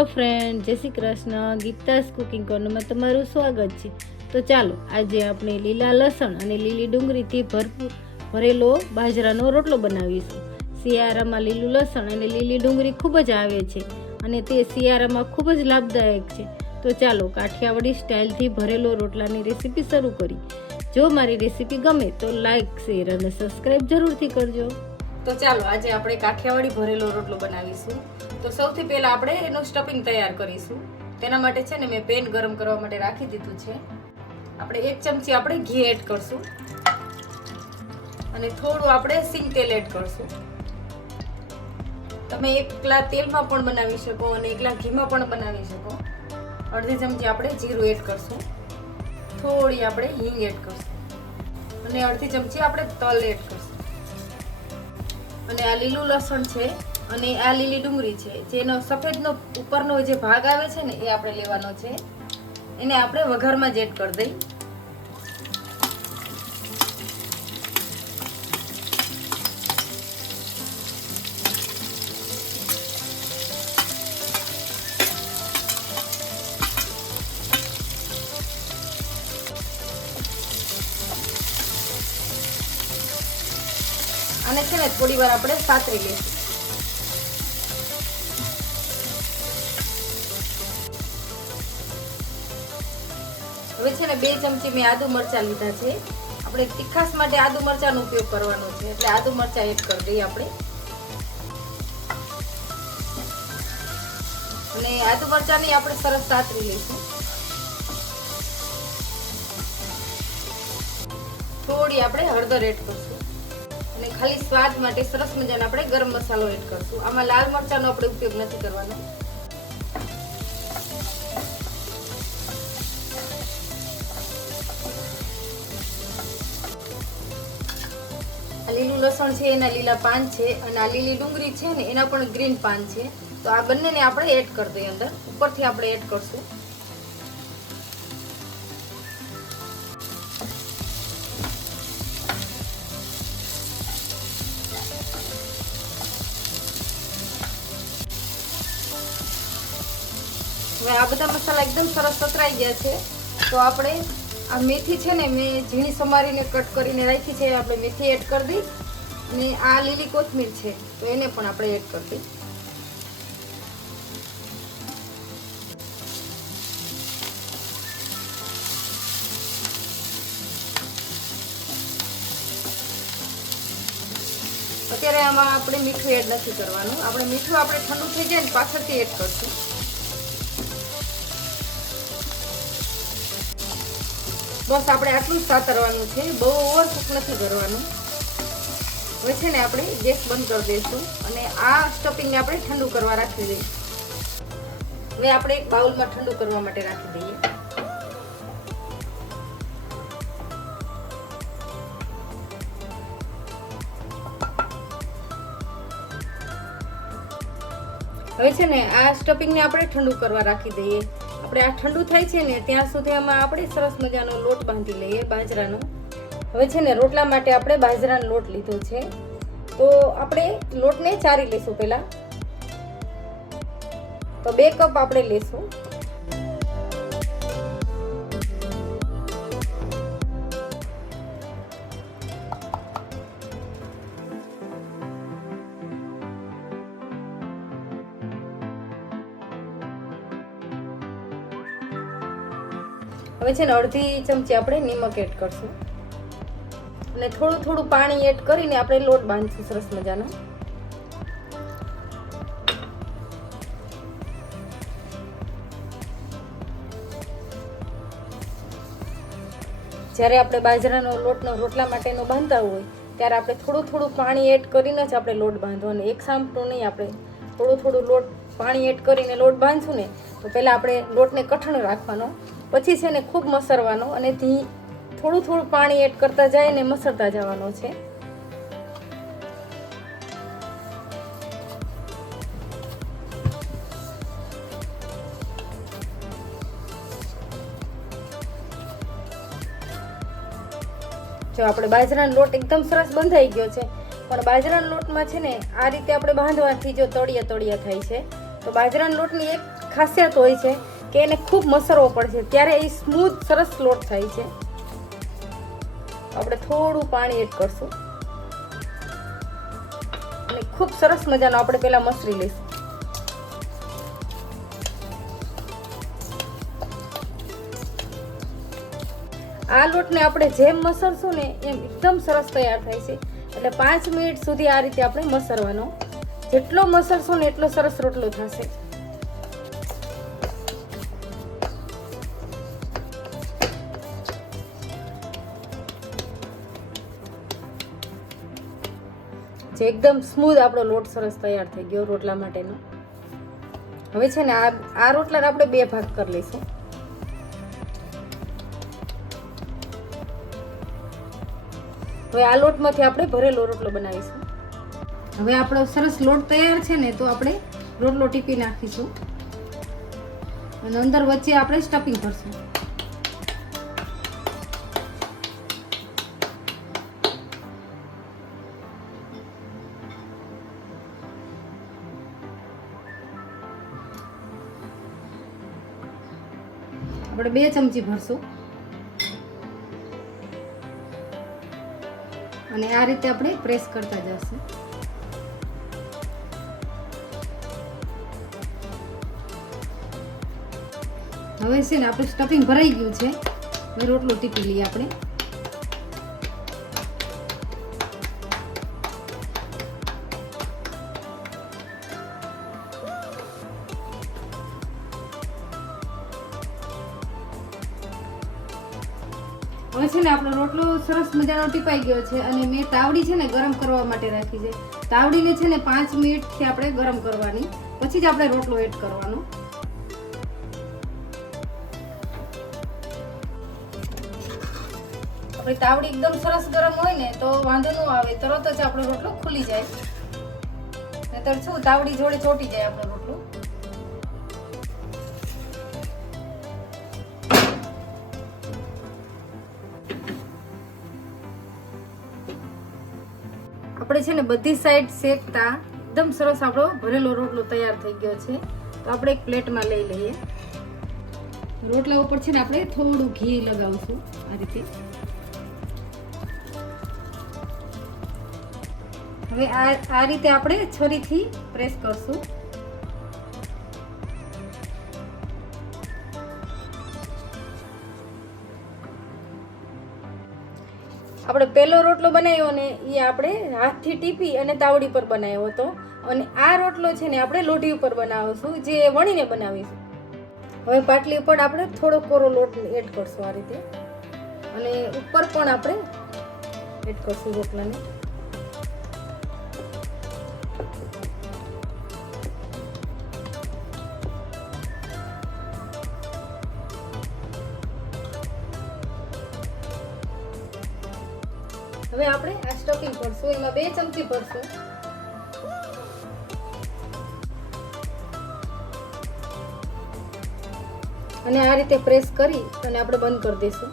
Hello friend, Jay Shri Krishna. Geeta's cooking કોર્નરમાં તમારું સ્વાગત છે. તો ચાલો, આજે આપણે લીલા લસણ અને લીલી ડુંગળીથી ભરપૂર ભરેલો બાજરાનો રોટલો બનાવીશું. શિયાળામાં લીલું લસણ અને લીલી ડુંગળી ખૂબ જ આવે છે અને તે શિયાળામાં ખૂબ જ લાભદાયક છે. તો ચાલો, કાઠિયાવાડી સ્ટાઇલથી ભરેલો રોટલાની રેસીપી શરૂ કરી જો મારી રેસીપી ગમે તો લાઈક શેર અને સબસ્ક્રાઈબ જરૂરથી કરજો. તો ચાલો, આજે આપણે કાઠિયાવાડી ભરેલો રોટલો બનાવીશું. તો સૌથી પહેલા આપણે એનું સ્ટફિંગ તૈયાર કરીશું. તેના માટે છે ને મેં પેન ગરમ કરવા માટે રાખી દીધું છે. આપણે એક ચમચી આપણે ઘી એડ કરશું. અને થોડું આપણે સિંગ તેલ એડ કરશું. તમે એકલા તેલમાં પણ બનાવી શકો અને એકલા ઘીમાં પણ બનાવી શકો. અડધી ચમચી આપણે જીરું એડ કરશું. થોડી આપણે હિંગ એડ કરશું. અને અડધી ચમચી આપણે તલ એડ કરશું. અને આ લીલું લસણ છે અને આ લીલી ડુંગળી છે, જેનો સફેદનો ઉપરનો જે ભાગ આવે છે ને, એ આપણે લેવાનો છે. એને આપણે વઘારમાં જ એડ કરી દઈ. અને છે ને થોડી વાર આપણે સાતરી લઈશું. હવે છે ને બે ચમચી મેં આદુ મરચાં લીધા છે. આપણે તીખાસ માટે આદુ મરચાંનો ઉપયોગ કરવાનો છે. એટલે આદુ મરચાં એડ કરી દઈએ આપણે. અને આદુ મરચાંની આપણે સરસ સાતરી લઈશું. થોડી આપણે હળદર એડ કરશું. અને ખાલી સ્વાદ માટે સરસ મજાનો આપણે ગરમ મસાલો એડ કરશું. આમાં લાલ મરચાંનો આપણે ઉપયોગ નથી કરવાનો. લીલું લસણ છે, એના લીલા પાન છે અને આ લીલી ડુંગળી છે ને, એના પણ ગ્રીન પાન છે. તો આ બંનેને આપણે એડ કરી દઈએ અંદર. ઉપરથી આપણે એડ કરશું. હવે આ બધા મસાલા એકદમ સરસ સતરાઈ ગયા છે. તો આપણે આ મેથી છે ને મેં ઝીણી સમારીને કટ કરીને રાખી છે, આપણે મેથી એડ કરી દઈ. અને આ લીલી કોથમીર છે, તો એને પણ આપણે એડ કરી દઈ. અત્યારે આમાં આપણે મીઠું એડ નથી કરવાનું. આપણે મીઠું આપણે ઠંડુ થઈ જાય ને પાછળથી એડ કરશું. બસ આપણે આટલું જ સાતરવાનું છે. બહુ ઓવર કુક નથી કરવાનું. હવે છે ને આપણે ગેસ બંધ કરી દઈશું અને આ સ્ટફિંગને આપણે ઠંડુ કરવા રાખી દઈશું. હવે આપણે એક બાઉલમાં ઠંડુ કરવા માટે રાખી દઈએ. હવે છે ને આ સ્ટફિંગને આપણે ઠંડુ કરવા રાખી દઈએ. આપણે આ ઠંડુ થાય છે ને, ત્યાં સુધી આમાં આપણે સરસ મજાનો લોટ બાંધી લઈએ, બાજરાનો. હવે છે ને, રોટલા માટે આપણે બાજરાનો લોટ લીધો છે. તો આપણે લોટને ચારી લઈશું પહેલાં. તો બે કપ આપણે લેશું. હવે છે ને અડધી ચમચી આપણે નિમક એડ કરશું. અને થોડું થોડું પાણી એડ કરીને આપણે લોટ બાંધશું સરસ મજાનો. જ્યારે આપણે બાજરાનો લોટનો રોટલા માટેનો બાંધતા હોય, ત્યારે આપણે થોડું થોડું પાણી એડ કરીને જ આપણે લોટ બાંધવાનો. એક સામટું નહીં, આપણે થોડું થોડું લોટ પાણી એડ કરીને લોટ બાંધશું ને, તો પહેલાં આપણે લોટને કઠણ રાખવાનો. પછી છે ને ખૂબ મસરવાનો અને ધી થોડું થોડું પાણી એડ કરતા જાય ને મસરતા જવાનો છે. જો આપણે બાજરાનો લોટ એકદમ સરસ બંધાઈ ગયો છે, પણ બાજરાના લોટમાં છે ને આ રીતે આપણે બાંધવાથી જો તળિયા તળિયા થાય છે, તો બાજરાના લોટની એક ખાસિયત હોય છે કે એને ખૂબ મસરવો પડશે ત્યારે એ સ્મૂથ સરસ લોટ થાય છે. આપણે થોડું પાણી એડ કરશું. અને ખૂબ સરસ મજાનો આપણે પહેલા મસરી લઈશું. આ લોટને આપણે જેમ મસરશું ને એમ એકદમ સરસ તૈયાર થાય છે. એટલે પાંચ મિનિટ સુધી આ રીતે આપણે મસરવાનો. જેટલો મસરશો ને એટલો સરસ રોટલો થશે. જે એકદમ સ્મૂથ આપણો લોટ સરસ તૈયાર થઈ ગયો રોટલા માટેનો. હવે છે ને આ આ રોટલાને આપણે બે ભાગ કરી લઈશું. હવે આ લોટમાંથી આપણે ભરેલો રોટલો બનાવીશું. હવે આપણો સરસ લોટ તૈયાર છે ને, તો આપણે રોટલો ટીપી નાખીશું. અને અંદર વચ્ચે આપણે સ્ટફિંગ કરશું. આપણે બે ચમચી ભરશું. અને આ રીતે આપણે પ્રેસ કરતા જશું. હવે છે ને આપણે સ્ટફિંગ ભરાઈ ગયું છે. હવે રોટલો ટીપી લઈએ આપણે. હવે છે ને આપણો રોટલો સરસ મજાનો ટીપાઈ ગયો છે અને મેં તાવડી છે ને ગરમ કરવા માટે રાખી છે. તાવડીને છે ને પાંચ મિનિટથી આપણે ગરમ કરવાની. પછી જ આપણે રોટલો એડ કરવાનો. આપણી તાવડી એકદમ સરસ ગરમ હોય ને તો વાંધો ન આવે, તરત જ આપણો રોટલો ખુલી જાય. નહીતર શું, તાવડી જોડે ચોટી જાય આપણો છે ને બધી સાઈડ શેકતા, એકદમ સરસ આપણો ભરેલો રોટલો તૈયાર થઈ ગયો છે. તો આપણે એક પ્લેટમાં લઈ લઈએ. રોટલા ઉપર છે ને આપણે થોડું ઘી લગાવશું આ રીતે. હવે આ આ રીતે આપણે છરીથી પ્રેસ કરશું. આપણે પહેલો રોટલો બનાવ્યો ને એ આપણે હાથથી ટીપી અને તાવડી પર બનાવ્યો હતો. અને આ રોટલો છે ને આપણે લોઢી ઉપર બનાવીશું, જે વણીને બનાવીશું. હવે પાટલી ઉપર આપણે થોડો કોરો લોટ એડ કરશું આ રીતે. અને ઉપર પણ આપણે એડ કરશું રોટલાને. હવે આપણે આ સ્ટફિંગ ભરશું એમાં બે ચમચી ભરશું. અને આ રીતે પ્રેસ કરી અને આપણે બંધ કરી દઈશું.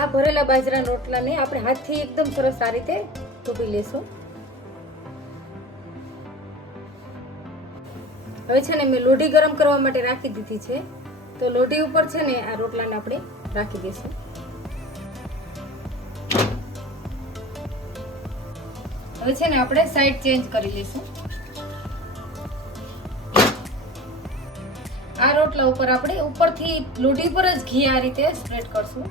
આ ભરેલા બાજરાના રોટલાને આપણે હાથથી એકદમ સરસ આ રીતે ધોપી લેશું. હવે છે ને મેં લોઢી ગરમ કરવા માટે રાખી દીધી છે. તો લોઢી ઉપર છે ને આ રોટલાને આપણે રાખી દઈશું. હવે છે ને આપણે સાઈડ ચેન્જ કરી લઈશું. આ રોટલા ઉપર આપણે ઉપરથી લોઢી પર જ ઘી આ રીતે સ્પ્રેડ કરશું.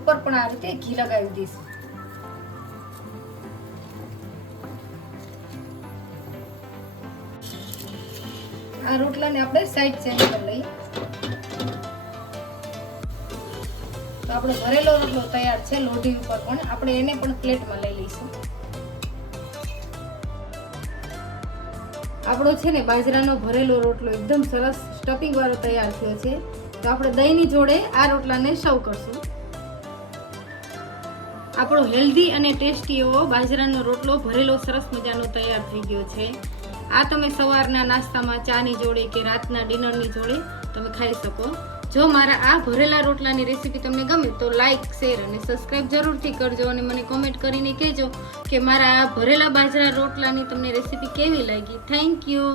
ઉપર પણ આ રીતે ઘી લગાવી દઈશું. આ રોટલાને આપણે સાઈડ ચેન્જ કરી લઈએ તો આપણો ભરેલો રોટલો તૈયાર છે, લોઢી ઉપર પણ. આપણે એને પણ પ્લેટમાં લઈ લઈશું. આપણો છે ને બાજરાનો ભરેલો રોટલો એકદમ સરસ સ્ટફિંગ વાળો તૈયાર થયો છે. તો આપણે દહીંની જોડે આ રોટલાને સર્વ કરશું. આપણો હેલ્ધી અને ટેસ્ટી એવો બાજરાનો રોટલો ભરેલો સરસ મજાનો તૈયાર થઈ ગયો છે. આ તમે સવારના નાસ્તામાં ચાની જોડે કે રાતના ડિનરની જોડે તમે ખાઈ શકો. જો મારા આ ભરેલા રોટલાની રેસીપી તમને ગમે તો લાઇક શેર અને સબસ્ક્રાઇબ જરૂરથી કરજો અને મને કોમેન્ટ કરીને કહેજો કે મારા આ ભરેલા બાજરા રોટલાની તમને રેસીપી કેવી લાગી. Thank you.